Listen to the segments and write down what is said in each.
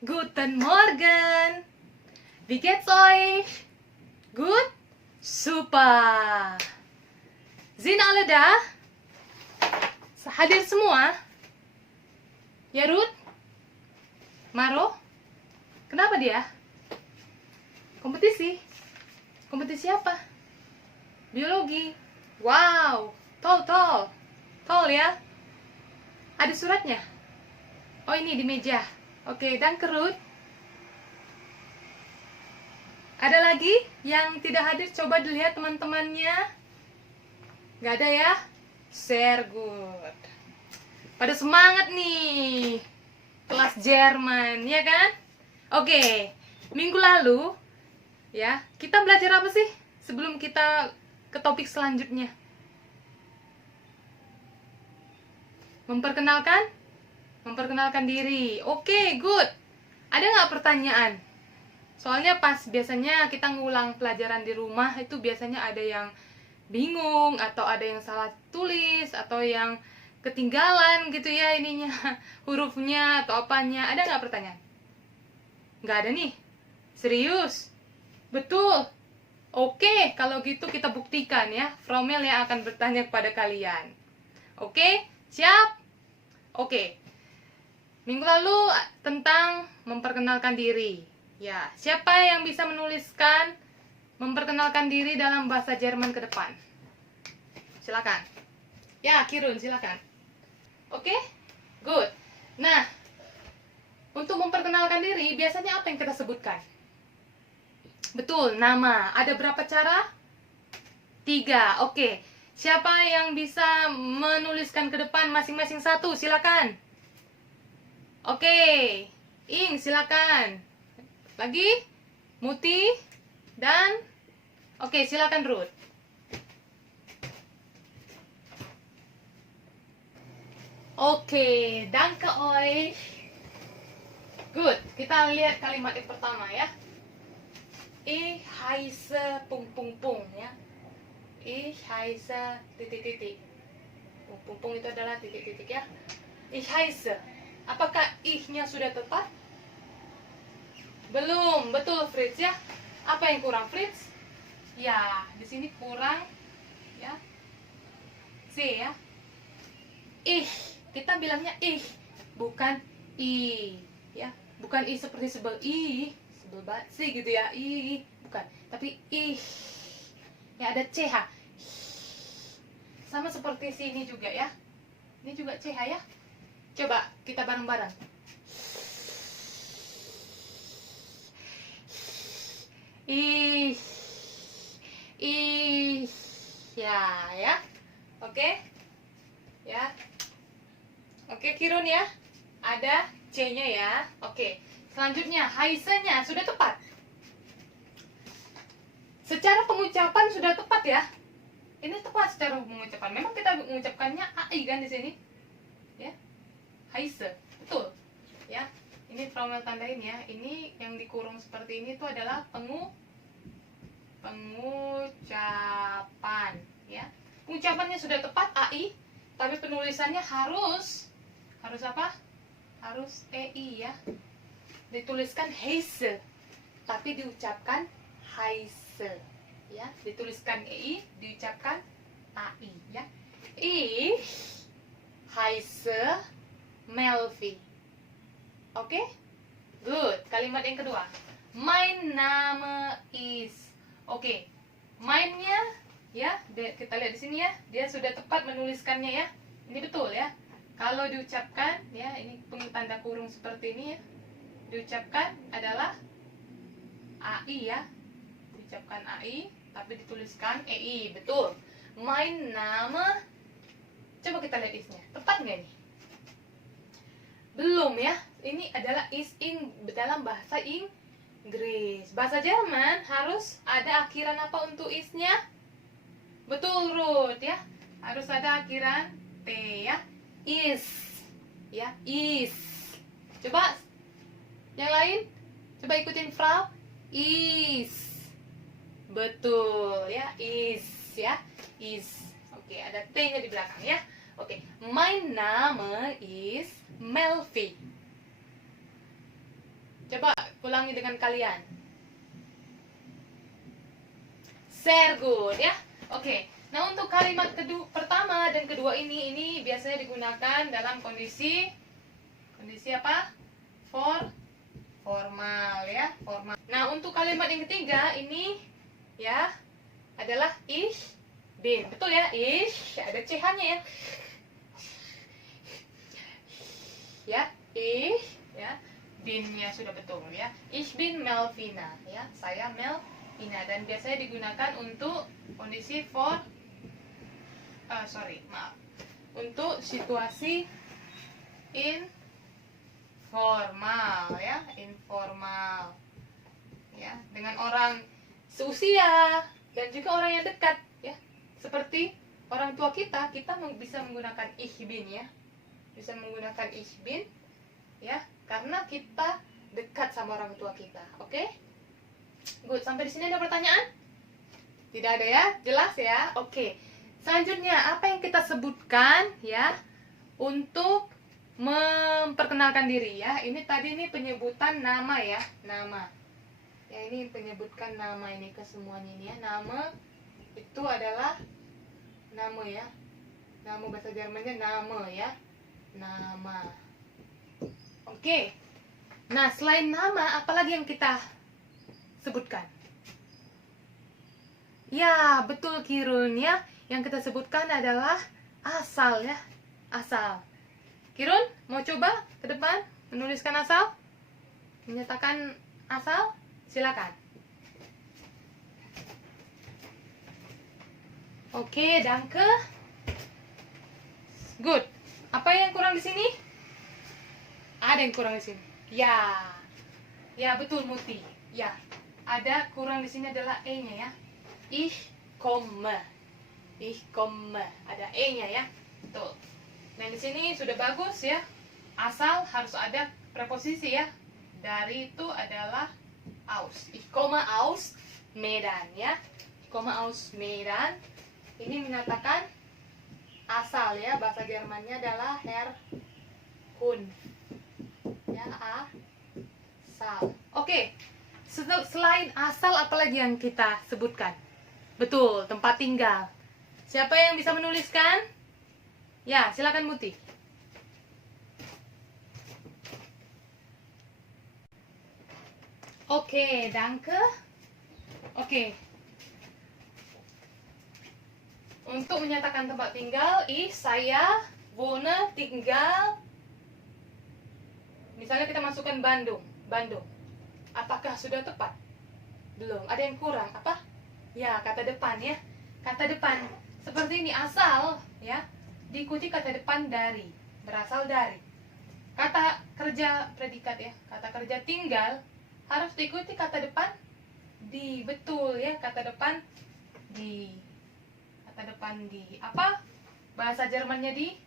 Guten Morgen. Wie geht's euch? Gut? Super. Sind alle da? Hadir semua? Ya Ruth? Maro? Kenapa dia? Kompetisi? Kompetisi apa? Biologi. Wow, tol ya. Ada suratnya. Oh ini di meja. Oke, dan Ruth. Ada lagi yang tidak hadir? Coba dilihat teman-temannya. Gak ada ya? Sehr good. Pada semangat nih. Kelas Jerman, ya kan? Oke, minggu lalu ya, kita belajar apa sih sebelum kita ke topik selanjutnya? Memperkenalkan diri. Oke, good. Ada nggak pertanyaan? Soalnya pas biasanya kita ngulang pelajaran di rumah itu biasanya ada yang bingung atau ada yang salah tulis atau yang ketinggalan gitu ya ininya hurufnya atau apanya. Ada nggak pertanyaan? Nggak ada nih. Serius? Betul. Oke, kalau gitu kita buktikan ya. Fromel yang akan bertanya kepada kalian. Oke, siap? Oke. Minggu lalu tentang memperkenalkan diri. Ya, siapa yang bisa menuliskan memperkenalkan diri dalam bahasa Jerman ke depan? Silakan. Ya, Kirun, silakan. Oke? Good. Nah, untuk memperkenalkan diri, biasanya apa yang kita sebutkan? Betul, nama. Ada berapa cara? 3. Oke. Siapa yang bisa menuliskan ke depan masing-masing satu? Silakan. Oke. Ing, silakan. Lagi? Muti? Dan? Oke, silakan Ruth. Oke, danke euch. Good, kita lihat kalimat yang pertama ya. Ich heiße ... ya. Ich heiße ... Pung itu adalah titik-titik ya. Ich heiße. Apakah ich-nya sudah tepat? Belum, betul Fritz ya. Apa yang kurang Fritz? Ya, di sini kurang ya. C ya. Ich, kita bilangnya ich, bukan i ya. Bukan i seperti sebel i, sebel banget sih gitu ya. I, bukan, tapi ich. Ya ada ch. Sama seperti sini juga ya. Ini juga ch ya. Coba kita bareng-bareng. Ih, ya, oke, ya, oke Kirun ya, ada C-nya ya, oke. Selanjutnya, Haise-nya sudah tepat. Secara pengucapan sudah tepat ya. Ini tepat secara pengucapan. Memang kita mengucapkannya AI kan di sini, ya, Haise, betul, ya. Ini Fromel tandain ya. Ini yang dikurung seperti ini itu adalah pengucapan ya. Pengucapannya sudah tepat AI, tapi penulisannya harus apa? Harus EI ya. Dituliskan Heise, tapi diucapkan Heise ya. Dituliskan EI, diucapkan AI ya. Ich heiße Melvi. Oke? Good. Kalimat yang kedua. Mein Name is. Oke. Mein-nya ya, kita lihat di sini ya. Dia sudah tepat menuliskannya ya. Ini betul ya. Kalau diucapkan ya, ini tanda kurung seperti ini ya. Diucapkan adalah AI ya. Diucapkan AI tapi dituliskan EI. Betul. Mein Name. Coba kita lihat isnya. Tepat nggak nih? Belum ya. Ini adalah is in dalam bahasa Inggris. Bahasa Jerman harus ada akhiran apa untuk isnya? Betul Ruth ya. Harus ada akhiran T ya. Is. Ya, is. Coba yang lain. Coba ikutin Frau. Is. Betul ya, is ya. Is. Oke, ada T-nya di belakang ya. Oke. Mein Name is Melvi. Coba ulangi dengan kalian. Sehr good ya. Oke. Nah, untuk kalimat pertama dan kedua ini biasanya digunakan dalam kondisi apa? Formal ya, formal. Nah, untuk kalimat yang ketiga ini ya adalah ich bin. Betul ya? Ich, ada ch-nya ya. Ya, ich ya. Binnya sudah betul ya. Ich bin Melvina ya. Saya Melvina, dan biasanya digunakan untuk kondisi untuk situasi informal ya, informal ya, dengan orang seusia dan juga orang yang dekat ya. Seperti orang tua kita bisa menggunakan ich bin ya. Bisa menggunakan ich bin ya, karena kita dekat sama orang tua kita. Oke? Good, sampai di sini ada pertanyaan? Tidak ada ya? Jelas ya? Oke. Selanjutnya, apa yang kita sebutkan ya untuk memperkenalkan diri ya? Ini tadi penyebutan nama ya, nama. Ya, ini penyebutkan nama ini ke semuanya ini ya. Nama itu adalah nama ya. Nama bahasa Jermannya nama ya. Nama. Oke. Nah, selain nama, apalagi yang kita sebutkan? Ya, betul Kirun ya. Yang kita sebutkan adalah asal ya. Asal. Kirun, mau coba ke depan menuliskan asal? Menyatakan asal? Silakan. Oke, danke. Good. Apa yang kurang di sini? Ada yang kurang di sini. Ya. Ya, betul Muti. Ya. Ada kurang di sini adalah e-nya ya. Ich komme. Ich komme. Ada e-nya ya. Betul. Nah, di sini sudah bagus ya. Asal harus ada preposisi ya. Dari itu adalah aus. Ich komme aus Medan ya. Ich komme aus Medan. Ini menyatakan asal ya. Bahasa Jermannya adalah Herkunft. Ya, asal. Oke. Selain asal, apalagi yang kita sebutkan? Betul, tempat tinggal. Siapa yang bisa menuliskan? Ya, silakan Muti. Oke, danke. Oke. Untuk menyatakan tempat tinggal, saya wohne, tinggal. Misalnya kita masukkan Bandung. Apakah sudah tepat? Belum. Ada yang kurang. Apa? Ya, kata depan ya. Kata depan. Seperti ini, asal ya. Diikuti kata depan dari. Berasal dari. Kata kerja predikat ya. Kata kerja tinggal harus diikuti kata depan di. Betul ya. Kata depan di. Kata depan di. Apa? Bahasa Jermannya di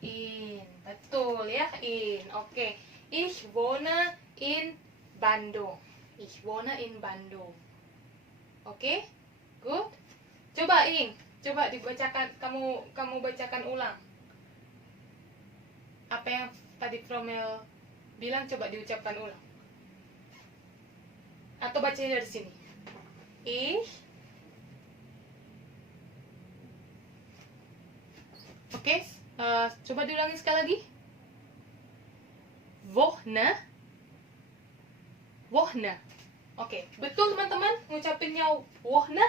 in. Betul ya, in. Oke. Ich wohne in Bandung. Ich wohne in Bandung. Oke? Good. Coba coba dibacakan, kamu bacakan ulang. Apa yang tadi Fromel bilang, coba diucapkan ulang. Atau bacanya dari sini. Ich. Oke, coba diulangi sekali lagi. Wohne. Oke, betul teman-teman ngucapinnya wohne?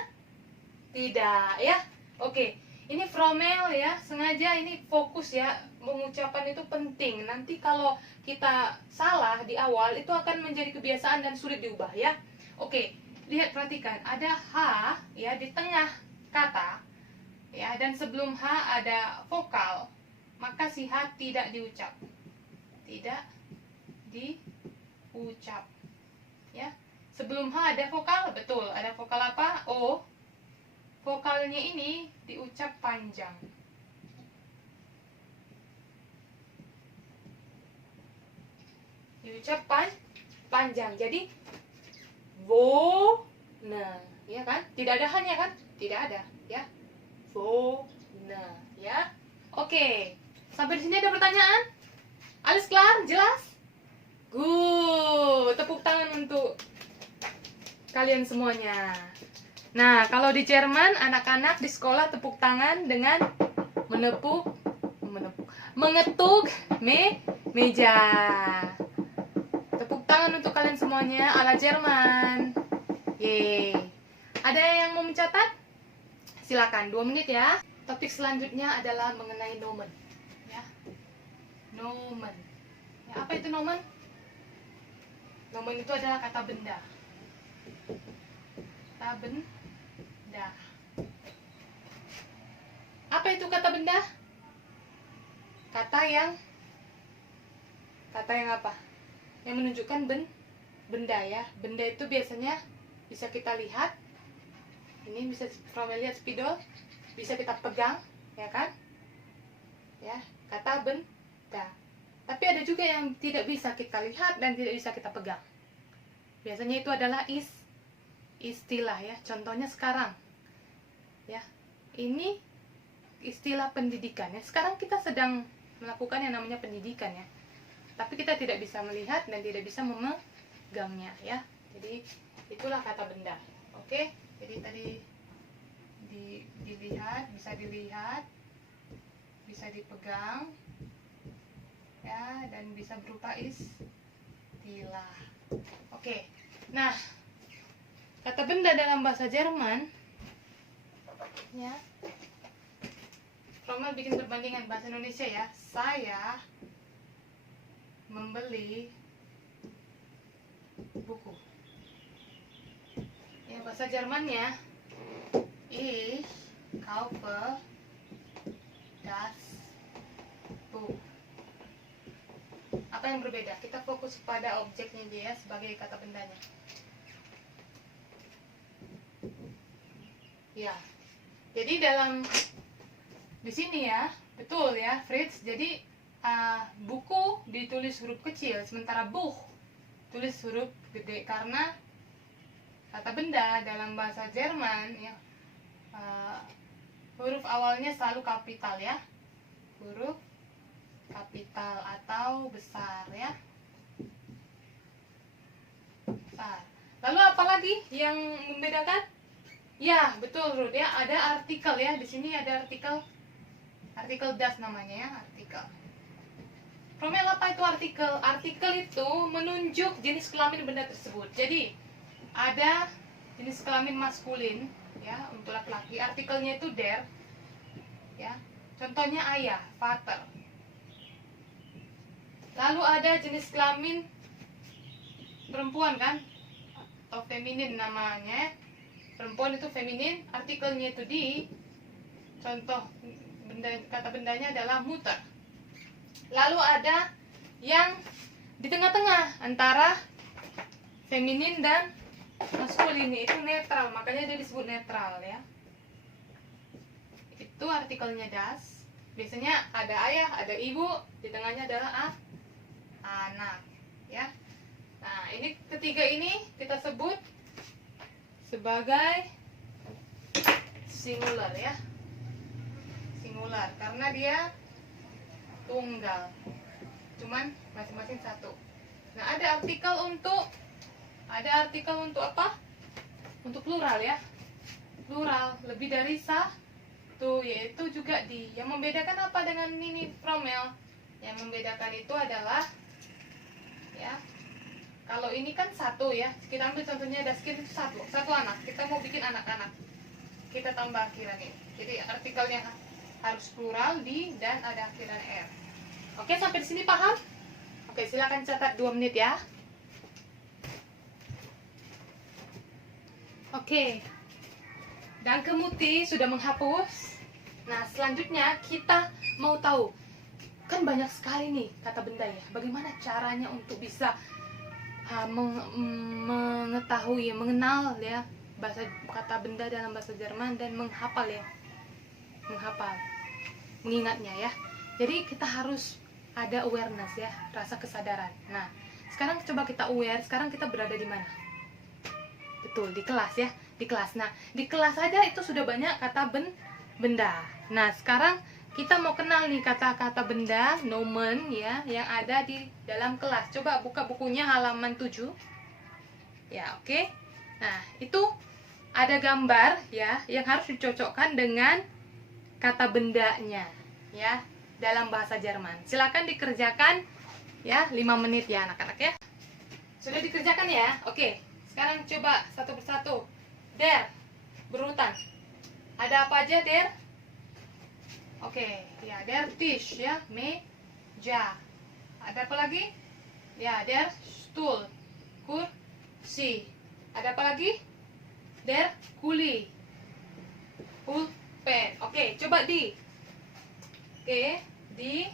Tidak ya. Oke, ini Fromel ya, sengaja ini fokus ya, mengucapan itu penting. Nanti kalau kita salah di awal itu akan menjadi kebiasaan dan sulit diubah ya. Oke, lihat, perhatikan, ada H ya di tengah kata ya, dan sebelum H ada vokal, maka si H tidak diucap. Tidak diucap ya. Sebelum H ada vokal, betul, ada vokal apa? O. Vokalnya ini diucap panjang. Diucap panjang. Jadi nah, ya kan? Tidak ada hanya kan? Tidak ada, ya. Nah, ya. Oke. Sampai di sini ada pertanyaan? Alles klar? Jelas? Good. Tepuk tangan untuk kalian semuanya. Nah, kalau di Jerman, anak-anak di sekolah tepuk tangan dengan mengetuk meja. Tepuk tangan untuk kalian semuanya ala Jerman. Yeay. Ada yang mau mencatat? Silakan, 2 menit ya. Topik selanjutnya adalah mengenai nomen. Ya. Nomen. Ya, apa itu nomen? Nomen itu adalah kata benda. Kata benda. Apa itu kata benda? Kata yang apa? Yang menunjukkan benda ya. Benda itu biasanya bisa kita lihat. Ini bisa lihat spidol, bisa kita pegang, ya kan? Ya, kata benda. Tapi ada juga yang tidak bisa kita lihat dan tidak bisa kita pegang. Biasanya itu adalah istilah ya. Contohnya sekarang. Ya. Ini istilah pendidikan ya. Sekarang kita sedang melakukan yang namanya pendidikan ya. Tapi kita tidak bisa melihat dan tidak bisa memegangnya ya. Jadi itulah kata benda. Oke? Jadi tadi dilihat, bisa dipegang ya, dan bisa berupa istilah. Oke. Nah, kata benda dalam bahasa Jerman ya. Rommel bikin perbandingan bahasa Indonesia ya. Saya membeli buku. Ya, bahasa Jermannya ich kaufe das Buch. Apa yang berbeda? Kita fokus pada objeknya dia sebagai kata bendanya. Ya. Jadi di sini ya, betul ya, Fritz. Jadi buku ditulis huruf kecil, sementara Buch tulis huruf gede karena kata benda dalam bahasa Jerman ya, huruf awalnya selalu kapital ya, huruf kapital atau besar ya, besar. Lalu apa lagi yang membedakan? Ya betul Ruth ya, ada artikel ya, di sini ada artikel das namanya ya, artikel. Romel, apa itu artikel? Artikel itu menunjuk jenis kelamin benda tersebut. Jadi ada jenis kelamin maskulin ya untuk laki-laki, artikelnya itu der ya, contohnya ayah, vater. Lalu ada jenis kelamin perempuan kan, atau feminin namanya, perempuan itu feminin, artikelnya itu di, contoh kata bendanya adalah mutter. Lalu ada yang di tengah-tengah antara feminin dan maskulin, itu netral, makanya dia disebut netral ya. Itu artikelnya das. Biasanya ada ayah, ada ibu, di tengahnya adalah anak ya. Nah, ini ketiga ini kita sebut sebagai singular ya. Singular karena dia tunggal, cuman masing-masing satu. Nah, ada artikel untuk apa? Untuk plural ya. Plural lebih dari satu, yaitu juga di. Yang membedakan apa dengan ini Romel? Yang membedakan itu adalah ya, kalau ini kan satu ya, kita ambil contohnya Daskin itu satu anak. Kita mau bikin anak-anak, kita tambah akhiran ini. Jadi artikelnya harus plural di dan ada akhiran r. Oke, sampai di sini paham? Oke, silakan catat 2 menit ya. Oke. Dan Kemuti sudah menghapus. Nah, selanjutnya kita mau tahu, kan banyak sekali nih kata benda ya. Bagaimana caranya untuk bisa mengetahui, mengenal ya kata benda dalam bahasa Jerman dan menghafal ya. Mengingatnya ya. Jadi kita harus ada awareness ya, rasa kesadaran. Nah, sekarang coba kita aware, sekarang kita berada di mana? Betul, di kelas ya, di kelas. Nah, di kelas aja itu sudah banyak kata benda. Nah, sekarang kita mau kenal nih kata-kata benda, nomen ya, yang ada di dalam kelas. Coba buka bukunya halaman 7. Ya, oke. Nah, itu ada gambar ya yang harus dicocokkan dengan kata bendanya ya dalam bahasa Jerman. Silakan dikerjakan ya, 5 menit ya anak-anak ya. Sudah dikerjakan ya? Oke. Sekarang coba satu persatu. Der, berurutan. Ada apa aja, Der? Oke, ya, der Tisch ya, meja. Ada apa lagi? Ya, der Stuhl, kursi. Ada apa lagi? Der Kuli, pulpen. Oke, coba di. Oke, di.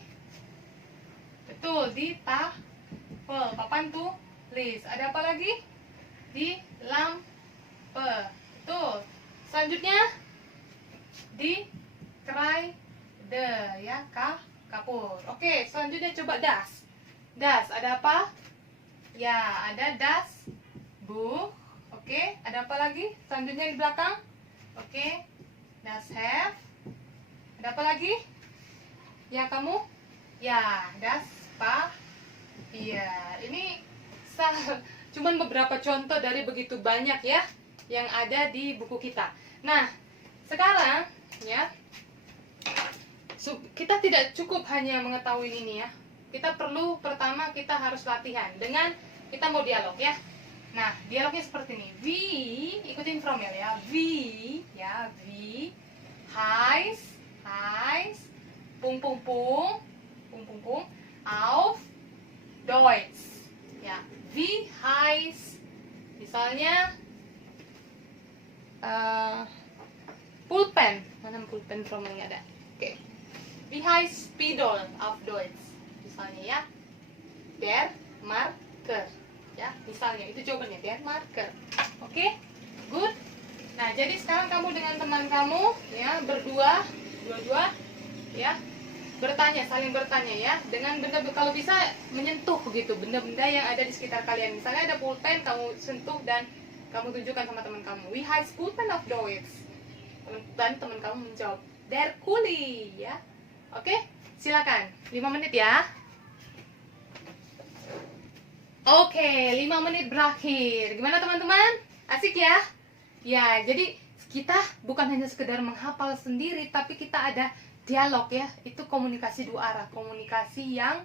Betul, di tafel, papan tulis. Ada apa lagi? Di lampe. Betul. Selanjutnya di ya, kapur. Oke, selanjutnya coba das. Das, ada apa? Ya, ada das buch. Oke, ada apa lagi? Selanjutnya di belakang. Oke, das Heft. Ada apa lagi? Ya, kamu? Ya, das Papier. Ini cuman beberapa contoh dari begitu banyak ya yang ada di buku kita. Nah, sekarang ya, kita tidak cukup hanya mengetahui ini ya. Kita perlu pertama kita harus latihan dengan kita mau dialog ya. Nah, dialognya seperti ini. Wie, ikutin Fromel ya. Wie, ya, wie heißt pung pung pung auf Deutsch. Ya, wie heißt misalnya pulpen. Mana pulpen Fromelnya ada? Oke. Wie heißt Spidol auf Deutsch? Misalnya ya, der Marker. Ya, misalnya itu jawabannya der Marker. Oke, good. Nah, jadi sekarang kamu dengan teman kamu ya berdua, dua-dua ya bertanya, saling bertanya ya dengan benda kalau bisa menyentuh begitu benda-benda yang ada di sekitar kalian. Misalnya ada pulpen, kamu sentuh dan kamu tunjukkan sama teman kamu. Wie heißt Pulpen auf Deutsch? Dan teman kamu menjawab der Kuli ya. Oke, silakan. 5 menit ya. Oke, 5 menit berakhir. Gimana teman-teman? Asik ya? Ya, jadi kita bukan hanya sekedar menghafal sendiri, tapi kita ada dialog ya. Itu komunikasi dua arah, komunikasi yang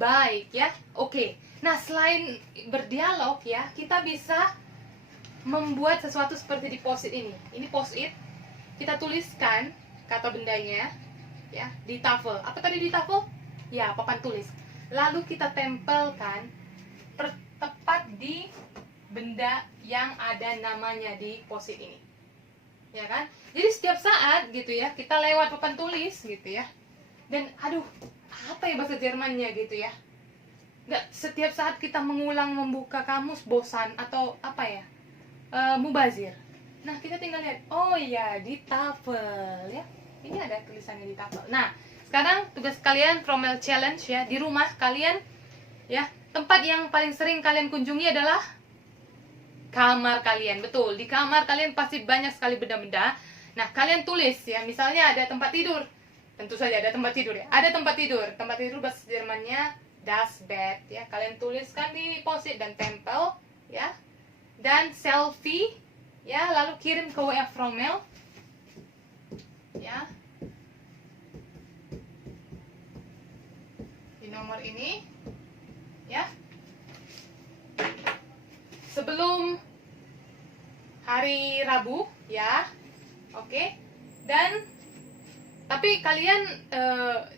baik ya. Oke. Nah, selain berdialog ya, kita bisa membuat sesuatu seperti di post-it ini. Ini post-it. Kita tuliskan kata bendanya ya di tafel. Apa tadi di tafel? Ya, papan tulis. Lalu kita tempelkan tepat di benda yang ada namanya di post-it ini. Ya kan? Jadi setiap saat gitu ya, kita lewat papan tulis gitu ya. Dan aduh, apa ya bahasa Jermannya gitu ya? Nggak setiap saat kita mengulang membuka kamus bosan atau apa ya? Mubazir. Nah, kita tinggal lihat. Oh iya, di tafel ya. Ini ada tulisannya di tafel. Nah, sekarang tugas kalian Fromel Challenge ya. Di rumah kalian ya, tempat yang paling sering kalian kunjungi adalah kamar kalian. Betul, di kamar kalian pasti banyak sekali benda-benda. Nah, kalian tulis ya. Misalnya ada tempat tidur. Tentu saja ada tempat tidur ya. Ada tempat tidur. Tempat tidur bahasa Jermannya das Bett ya. Kalian tuliskan di post-it dan tempel ya. Dan selfie ya, lalu kirim ke WA Fromel ya di nomor ini ya sebelum hari Rabu ya. Oke. Dan tapi kalian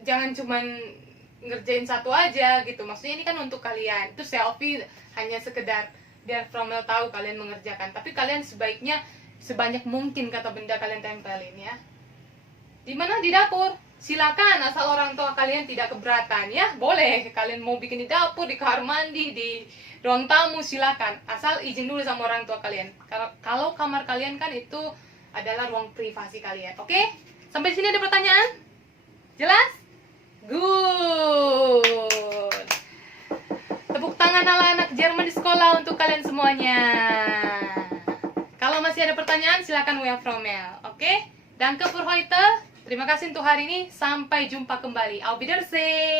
jangan cuman ngerjain satu aja gitu. Maksudnya ini kan untuk kalian. Itu selfie hanya sekedar biar Fromel tahu kalian mengerjakan. Tapi kalian sebaiknya sebanyak mungkin kata benda kalian tempelin ya. Di mana? Di dapur. Silakan, asal orang tua kalian tidak keberatan ya. Boleh kalian mau bikin di dapur, di kamar mandi, di ruang tamu, silakan. Asal izin dulu sama orang tua kalian. Kalau kamar kalian kan itu adalah ruang privasi kalian. Oke? Sampai sini ada pertanyaan? Jelas? Good. Tepuk tangan ala anak Jerman di sekolah untuk kalian semuanya. Kalau masih ada pertanyaan, silakan WA Fromel. Oke? Danke für heute. Terima kasih untuk hari ini. Sampai jumpa kembali. Auf Wiedersehen.